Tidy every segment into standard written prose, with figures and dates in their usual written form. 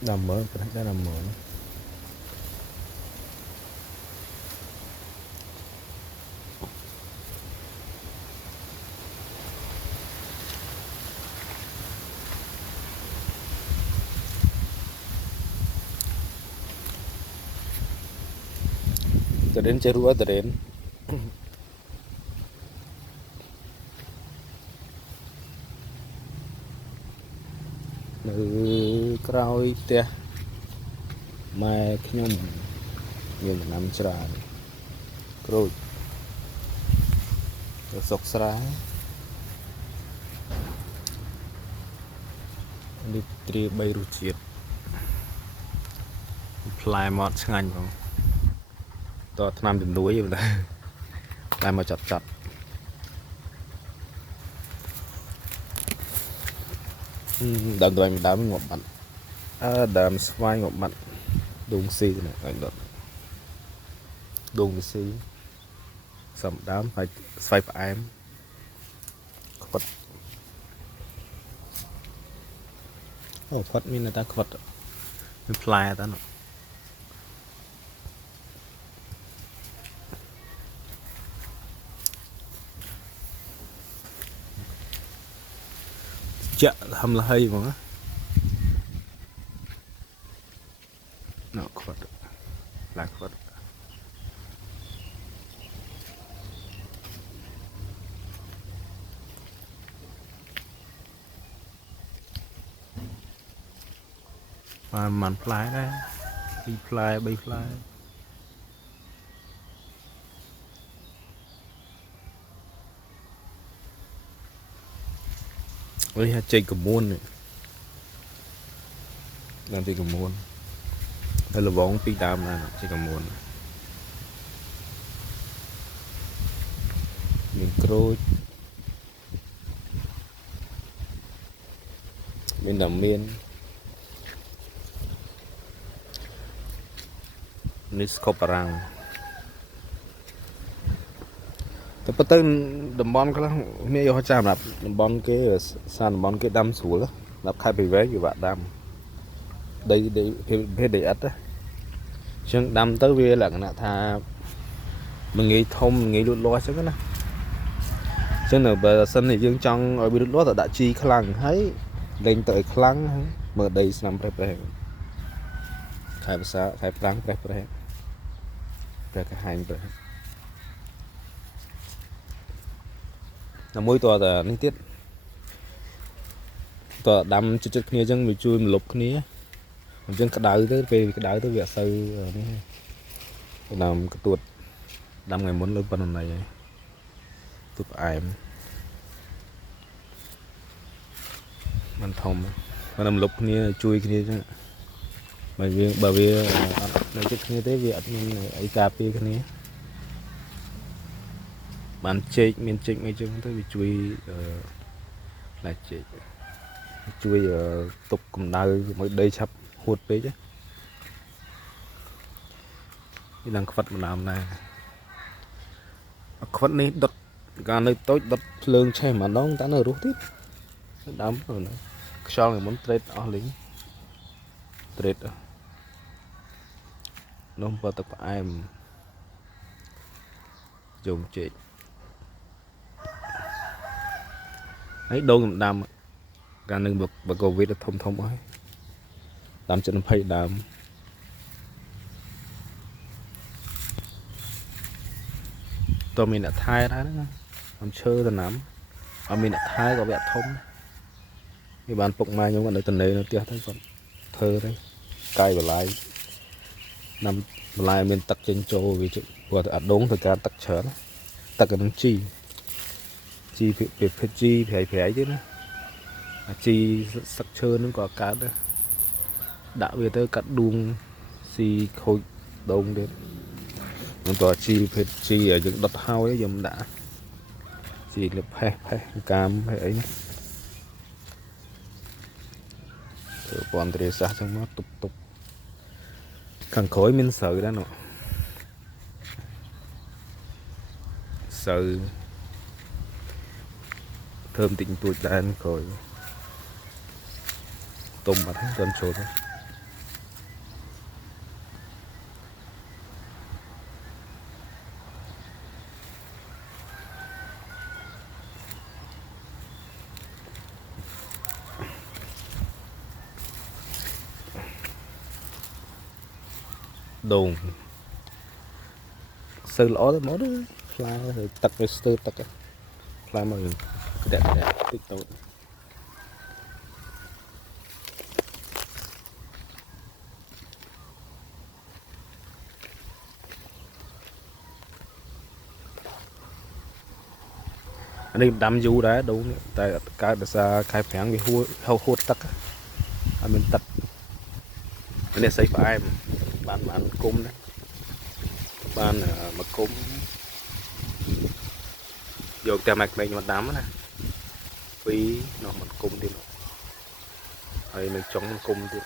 đầm mới cái thấy đầm mới terden cerua terden từក្រោយផ្ទះម៉ែខ្ញុំមានដំណាំច្រើនក្រូចទៅសុកស្រែនេះត្រៀ3រសជាតិផ្លែម៉ត់ឆ្ងាញ់ផងតថ្នាំជំនួយតែផ្លែមកចាត់ដើមត្រាញ់ដើមងាប់បាត់ដើមស្វាយងាប់បាត់ដួងស៊ីនេះឲ្យដុតដួងស៊ីសំដើមហើយស្វាយផ្អែមខ្វិតអូខ្វិតមានតែខ្វិតមានផ្លែតែនោះចាក់ហំលហើយហ្មងណ៎ខ្វិតផ្លែខ្វិតបានផ្លែដែរ2ផ្លែ3ផ្លែវិញចេកកមួននេះដើមចេកកមួនហើយលវង2ដើមណាចេកកមួនមានក្រូចមានតែមាននេះស្កបបារាំងតែប៉ុន្តែតំបន់ខ្លះមានយកចាំសម្រាប់តំបន់គេសារតំបន់គេដាំស្រួលសម្រាប់ខេត្តព្រៃវែងវាបាក់ដាំដីភេទដីឥដ្ឋអញ្ចឹងដាំទៅវាលក្ខណៈថាមិនងាយធំងាយលូតលាស់អញ្ចឹងណាអញ្ចឹងនៅបើសិនជាយើងចង់ឲ្យវាលូតលាស់ទៅដាក់ជីខ្លាំងហើយលេងទៅឲ្យខ្លាំងមើលដីស្នាមប្រេះខែភាសាខែប្រាំងប្រេះតែកាហាញ់ប្រេះតែមួយតើនេះទៀតតើដាំជិតគ្នាអញ្ចឹងវាជួយម្លប់គ្នាអញ្ចឹងក្តៅទៅពេលក្តៅទៅវាអត់សូវនេះដាំកទួតដាំថ្ងៃមុនលើប៉ុណ្ណឹងហើយទុកផ្អែមมันធំมันម្លប់គ្នាជួយគ្នាអញ្ចឹងបើវាអត់នៅជិតគ្នាទេវាអត់មានអីការពារគ្នាបានចេកមានចេកអីចឹងទៅវាជួយផ្លែចេកជួយទប់កម្ដៅមួយដីឆាប់ហួតពេកវាឡើងខ្វិតម្ដងណាខ្វិតនេះដុតកាលនៅតូចដុតភ្លើងឆេះម្ដងតែនៅរស់ទៀតដើមខ្យល់ថ្ងៃមុនត្រេតអស់លេងត្រេតនំបើទឹកផ្អែមជុំចេកហើយដូងដាំកាលនឹងបើកូវីដធំអស់ដាំ720ដើមតើមានអ្នកថែដែរណាអំឈើដំណាំអត់មានអ្នកថែក៏វាអត់ធំនេះបានពុកម៉ែខ្ញុំគាត់នៅតនេនៅផ្ទះទៅគាត់ធ្វើទៅកាយបន្លាយណាំបន្លាយមានទឹកចេញចូលវាគាត់អាដងទៅការទឹកច្រើនទឹកនឹងជីភេទជីប្រៃទៀតណាអាជីសឹកឈើនឹងក៏កើតដែរដាក់វាទៅកាត់ដួងស៊ីខូចដងទៀតមិនតើជីភេទជីយើងដុតហើយយើងដាក់ជីលផេះកាមអីណាធ្វើពន្ធរាសាសចឹងមកទុបខាងក្រោយមានស្រូវដែរនោះស្រូវធ្វើបន្តិចបន្តួចដែរក្រោយទុំអត់ទាន់ចូលទេ đồn sơ lõ đấy mốt đấy fly rồi tật rồi sơ tật fly mà đẹp đẹp tích tốt anh đi đâm du đấy đúng tại cái là khai phèn cái hô hốt tật anh mình tật anh này xây phải bạn cung đấy bạn mà cung vô cái mạch này mà đám này vì nó mình cung đi hay mình chống mình cung đi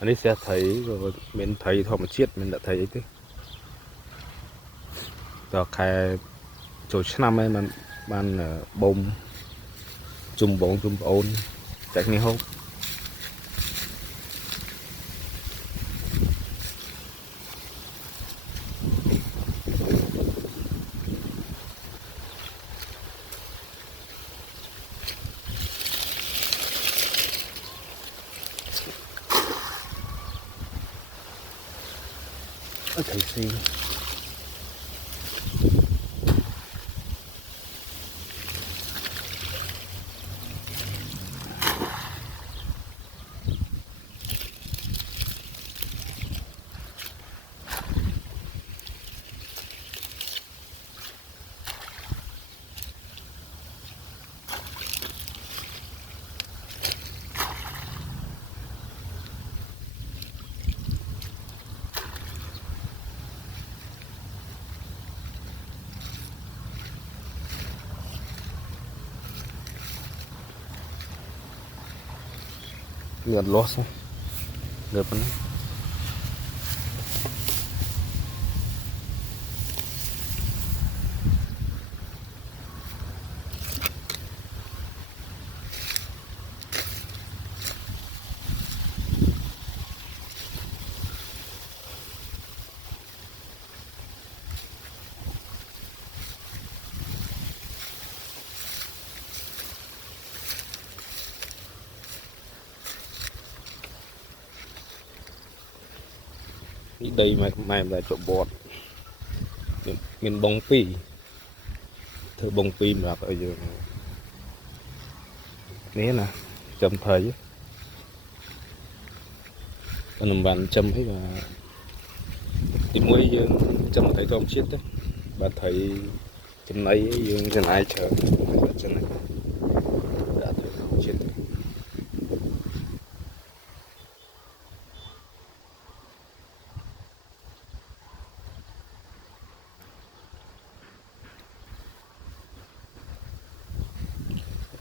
anh ấy sẽ thấy rồi mình thấy thôi mà chết mình đã thấy thế rồi khai chỗ năm ấyมันบ่มจุ่มบงจุ่มโอนจากนี้ฮกโอเคสิเลือดลอสเลือดมันนี่đầy mày là chỗ bọt miền bông pì thử bông pì mà ở giờ này nè chấm thời anh bạn chấm thấy là thì mỗi chấm thấy trong chiếc đấy bạn thấy chấm này dương chân ai chờ chân này đã thấy chiếc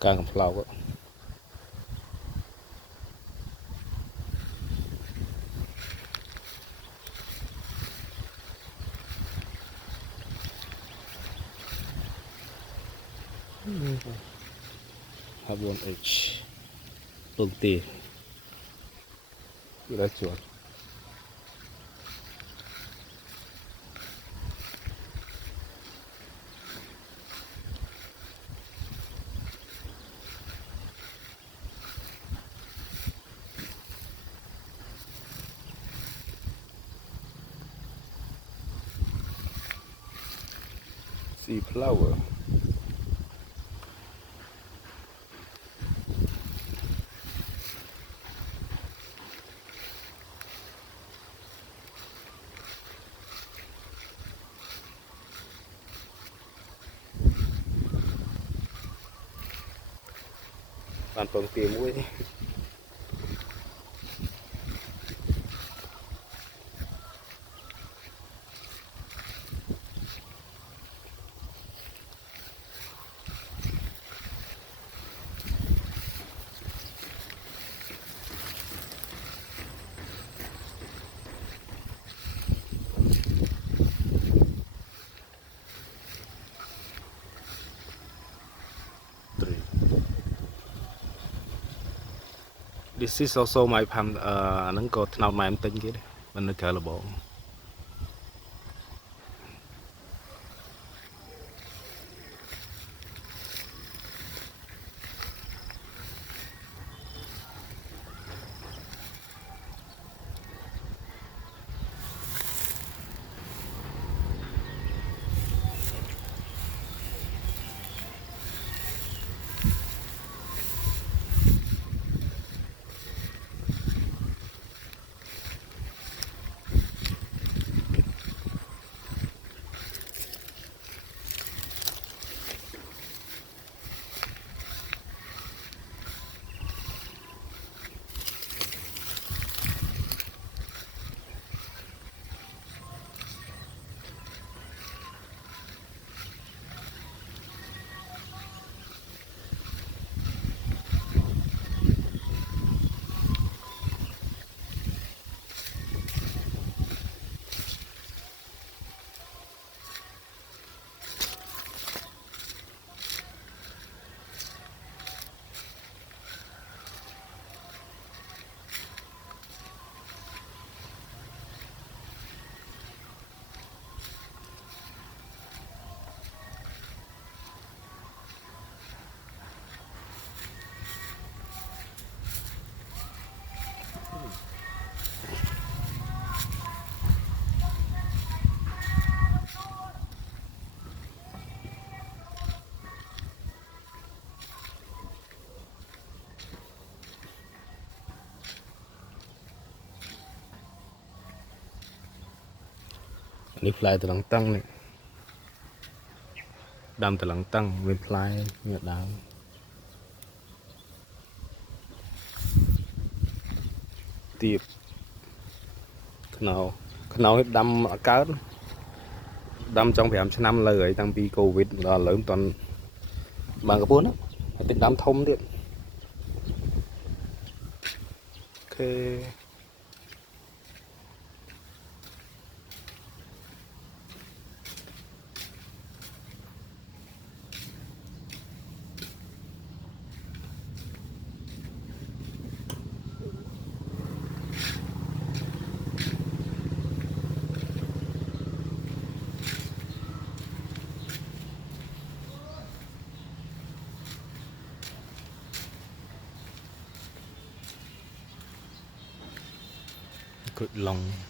càng flower have one H tương tì cái đó chuột sea flower bạn tương tì mũi this is also my palm ហ្នឹងក៏ថ្នោតម៉ែមទិញគេដែរមិននៅក្រៅលបងនេះផ្លែតឡងតឹងនេះដាំតឡងតឹងមានផ្លែមានដើមទៀបខ្នោនេះដាំអត់កើតដាំចុង5ឆ្នាំលើហើយតាំងពីកូវីដដល់ឥឡូវមិនទាន់បានកពួនហើយទិញដាំធំទៀតអូខេGood long